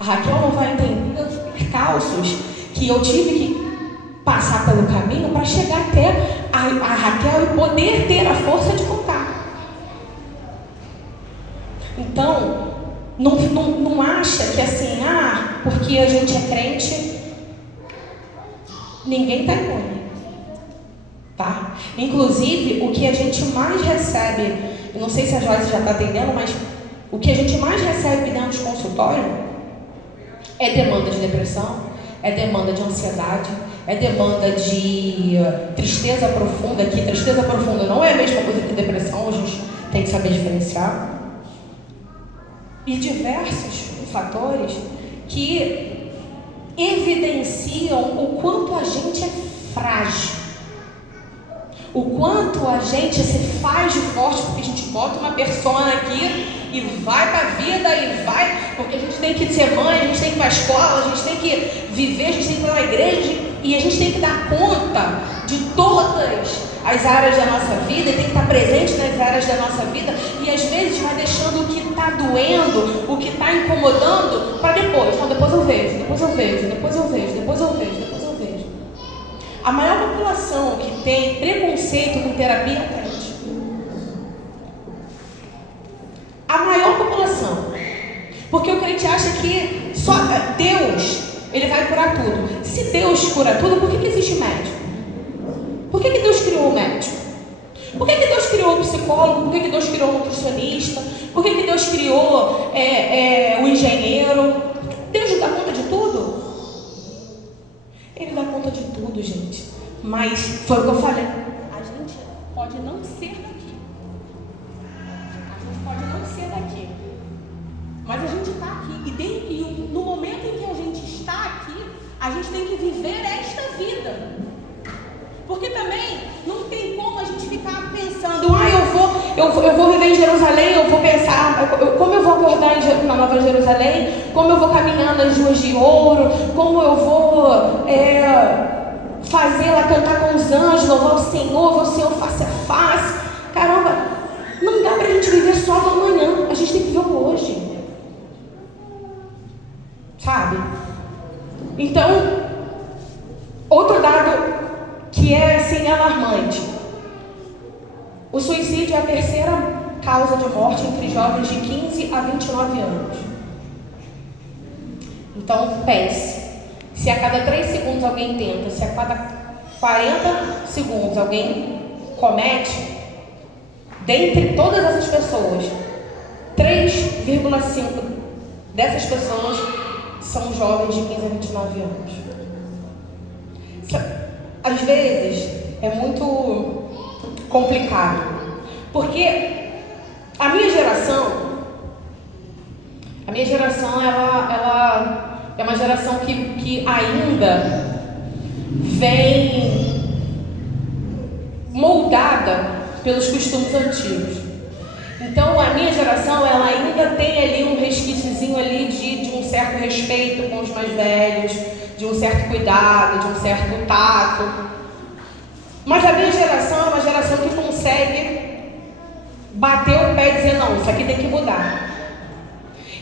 A Raquel não vai entender os percalços que eu tive que passar pelo caminho para chegar até a Raquel e poder ter a força de contar. Então, não acha que assim, porque a gente é crente, ninguém está imune, tá? Inclusive, o que a gente mais recebe, eu não sei se a Joyce já está atendendo, mas o que a gente mais recebe dentro de consultório é demanda de depressão, é demanda de ansiedade, é demanda de tristeza profunda, que tristeza profunda não é a mesma coisa que depressão, a gente tem que saber diferenciar. E diversos fatores que evidenciam o quanto a gente é frágil, o quanto a gente se faz de forte, porque a gente bota uma persona aqui e vai para a vida e vai, porque a gente tem que ser mãe, a gente tem que ir para a escola, a gente tem que viver, a gente tem que ir para a igreja e a gente tem que dar conta de todas as áreas da nossa vida e tem que estar presente nas áreas da nossa vida e às vezes vai deixando o que está doendo, o que está incomodando para depois. Então depois eu vejo. A maior população que tem preconceito com terapia é crente. A maior população. Porque o crente acha que só Deus, ele vai curar tudo. Se Deus cura tudo, por que existe médico? Por que Deus criou o médico? Por que Deus criou o psicólogo? Por que Deus criou o nutricionista? Por que Deus criou o engenheiro? Deus dá conta de tudo? Ele dá conta de tudo, gente. Mas foi o que eu falei. A gente pode não ser daqui. Mas a gente está aqui. E no momento em que a gente está aqui, a gente tem que viver esta vida. Porque também não tem como a gente ficar pensando, eu vou viver em Jerusalém, eu vou pensar como eu vou acordar na Nova Jerusalém, como eu vou caminhar nas ruas de ouro, como eu vou fazer lá, cantar com os anjos, louvar o Senhor, ver o Senhor face a face. Caramba, não dá pra gente viver só do amanhã, a gente tem que viver o hoje. Sabe? Então, outro dado que é assim alarmante. O suicídio é a terceira causa de morte entre jovens de 15 a 29 anos. Então pense, se a cada 3 segundos alguém tenta, se a cada 40 segundos alguém comete, dentre todas essas pessoas, 3,5 dessas pessoas são jovens de 15 a 29 anos. Às vezes é muito complicado, porque a minha geração ela é uma geração que ainda vem moldada pelos costumes antigos. Então a minha geração ela ainda tem ali um resquíciozinho ali de um certo respeito com os mais velhos, de um certo cuidado, de um certo tato. Mas a minha geração é uma geração que consegue bater o pé e dizer, não, isso aqui tem que mudar.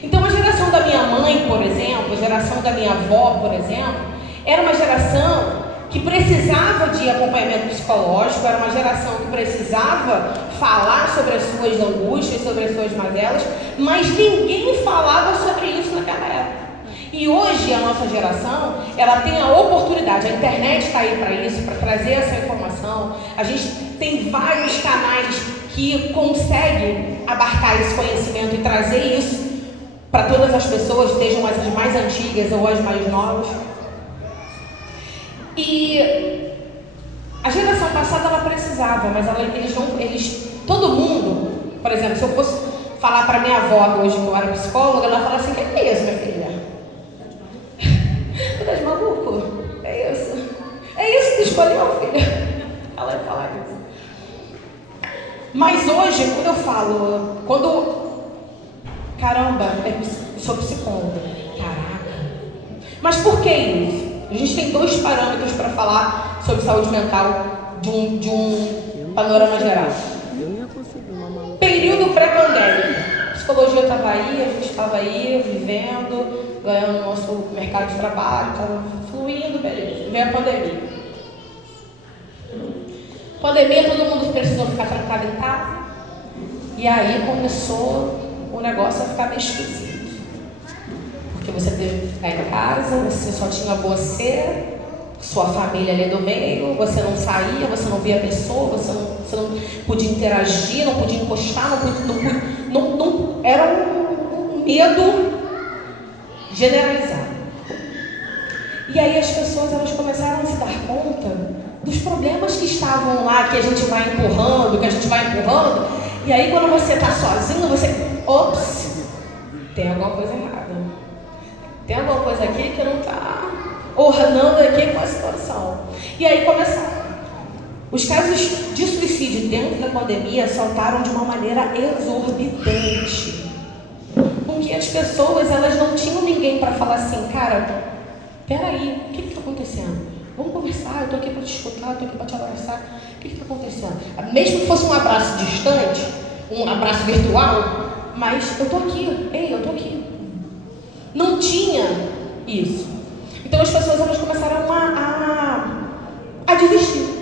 Então a geração da minha mãe, por exemplo, a geração da minha avó, por exemplo, era uma geração que precisava de acompanhamento psicológico, era uma geração que precisava falar sobre as suas angústias, sobre as suas mazelas, mas ninguém falava sobre isso naquela época. E hoje a nossa geração, ela tem a oportunidade, a internet está aí para isso, para trazer essa informação. A gente tem vários canais que conseguem abarcar esse conhecimento e trazer isso para todas as pessoas, sejam as mais antigas ou as mais novas. E a geração passada ela precisava, mas todo mundo, por exemplo, se eu fosse falar para minha avó hoje que eu era psicóloga, ela fala assim, que é isso, minha filha? Tu tá de maluco? É isso? É isso que tu escolheu, filha? Ela vai falar isso. Mas hoje, caramba, eu sou psicóloga. Caraca. Mas por que isso? A gente tem 2 parâmetros para falar sobre saúde mental de um panorama geral. Período pré-pandêmico. psicologia estava aí, a gente estava aí, vivendo, ganhando o nosso mercado de trabalho, estava fluindo, beleza. Veio a pandemia. Pandemia, todo mundo precisou ficar trancado em casa. E aí começou o negócio a ficar meio esquisito. Porque você teve que ficar em casa, você só tinha você, sua família ali do meio, você não saía, você não via a pessoa, você não podia interagir, não podia encostar, era um medo generalizado. E aí as pessoas elas começaram a se dar conta dos problemas que estavam lá, que a gente vai empurrando, e aí quando você está sozinho, ops, tem alguma coisa errada. Tem alguma coisa aqui que não está ornando aqui com a situação. E aí começaram. Os casos de suicídio dentro da pandemia saltaram de uma maneira exorbitante. Porque as pessoas, elas não tinham ninguém para falar assim, cara, peraí, o que está acontecendo? Vamos conversar, eu estou aqui para te escutar, eu estou aqui para te abraçar. O que está acontecendo? Mesmo que fosse um abraço distante, um abraço virtual, mas eu estou aqui, eu estou aqui. Não tinha isso. Então as pessoas elas começaram a desistir.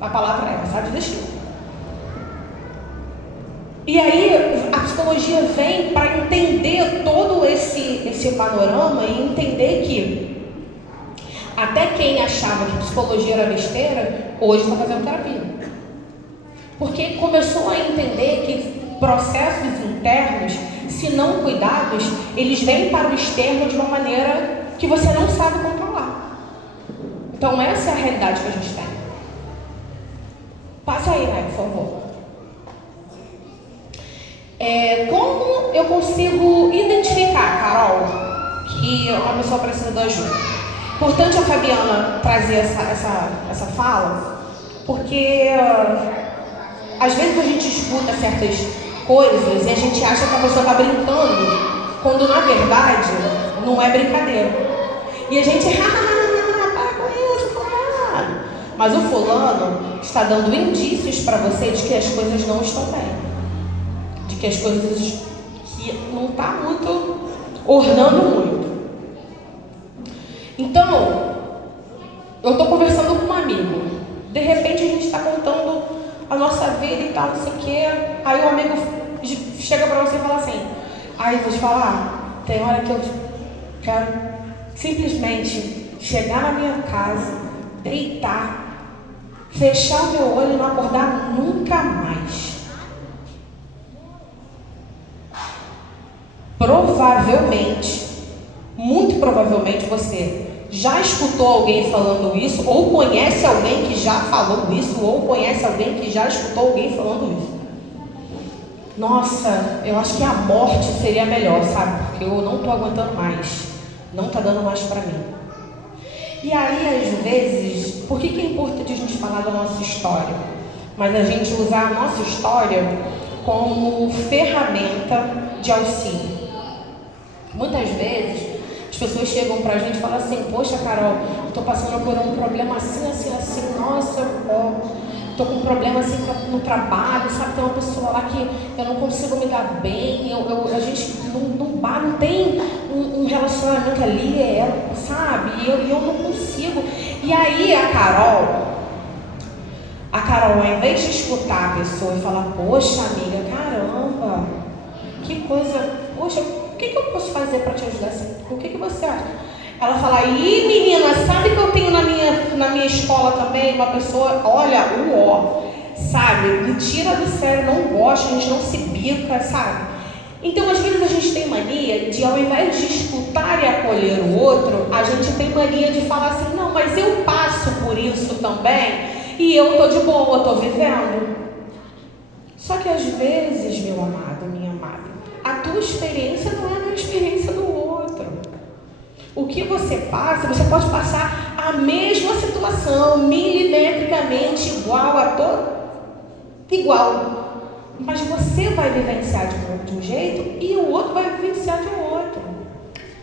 A palavra é essa, a desistir. E aí a psicologia vem para entender todo esse panorama e entender que até quem achava que psicologia era besteira, hoje está fazendo terapia. Porque começou a entender que processos internos, se não cuidados, eles vêm para o externo de uma maneira que você não sabe controlar. Então essa é a realidade que a gente tem. Passa aí, né, por favor. Como eu consigo identificar, Carol, que uma pessoa precisa de ajuda? Importante a Fabiana trazer essa fala, porque às vezes a gente escuta certas coisas e a gente acha que a pessoa está brincando, quando na verdade não é brincadeira. E a gente, para com isso, fulano. Mas o fulano está dando indícios para você de que as coisas não estão bem. De que as coisas que não está muito, ornando muito. Então, eu estou conversando com um amigo. De repente a gente está contando a nossa vida e tal, não sei o quê. Aí o amigo chega para você e fala assim, vou te falar, tem hora que eu quero simplesmente chegar na minha casa, deitar, fechar o meu olho e não acordar nunca mais. Provavelmente, muito provavelmente você já escutou alguém falando isso, ou conhece alguém que já falou isso, ou conhece alguém que já escutou alguém falando isso. Nossa, eu acho que a morte seria melhor, sabe? Porque eu não estou aguentando mais. Não está dando mais para mim. E aí, às vezes, por que é importante a gente falar da nossa história? Mas a gente usar a nossa história como ferramenta de auxílio. Muitas vezes, as pessoas chegam pra gente e falam assim, poxa, Carol, eu estou passando por um problema assim, nossa, estou com um problema assim no trabalho, sabe? Tem uma pessoa lá que eu não consigo me dar bem, a gente não tem um relacionamento ali, sabe? E eu não consigo. E aí a Carol, ao invés de escutar a pessoa e falar, poxa, amiga, caramba, que coisa, poxa, o que eu posso fazer para te ajudar? O que você acha? Ela fala, menina, sabe que eu tenho na minha escola também uma pessoa, olha, sabe, me tira do sério, não gosta, a gente não se bica, sabe? Então, às vezes a gente tem mania de, ao invés de escutar e acolher o outro, a gente tem mania de falar assim, não, mas eu passo por isso também e eu tô de boa, tô vivendo. Só que às vezes, meu amado, minha amada, a tua experiência não é a experiência do outro. O que você passa, você pode passar a mesma situação, milimetricamente igual. Mas você vai vivenciar de um jeito e o outro vai vivenciar de outro.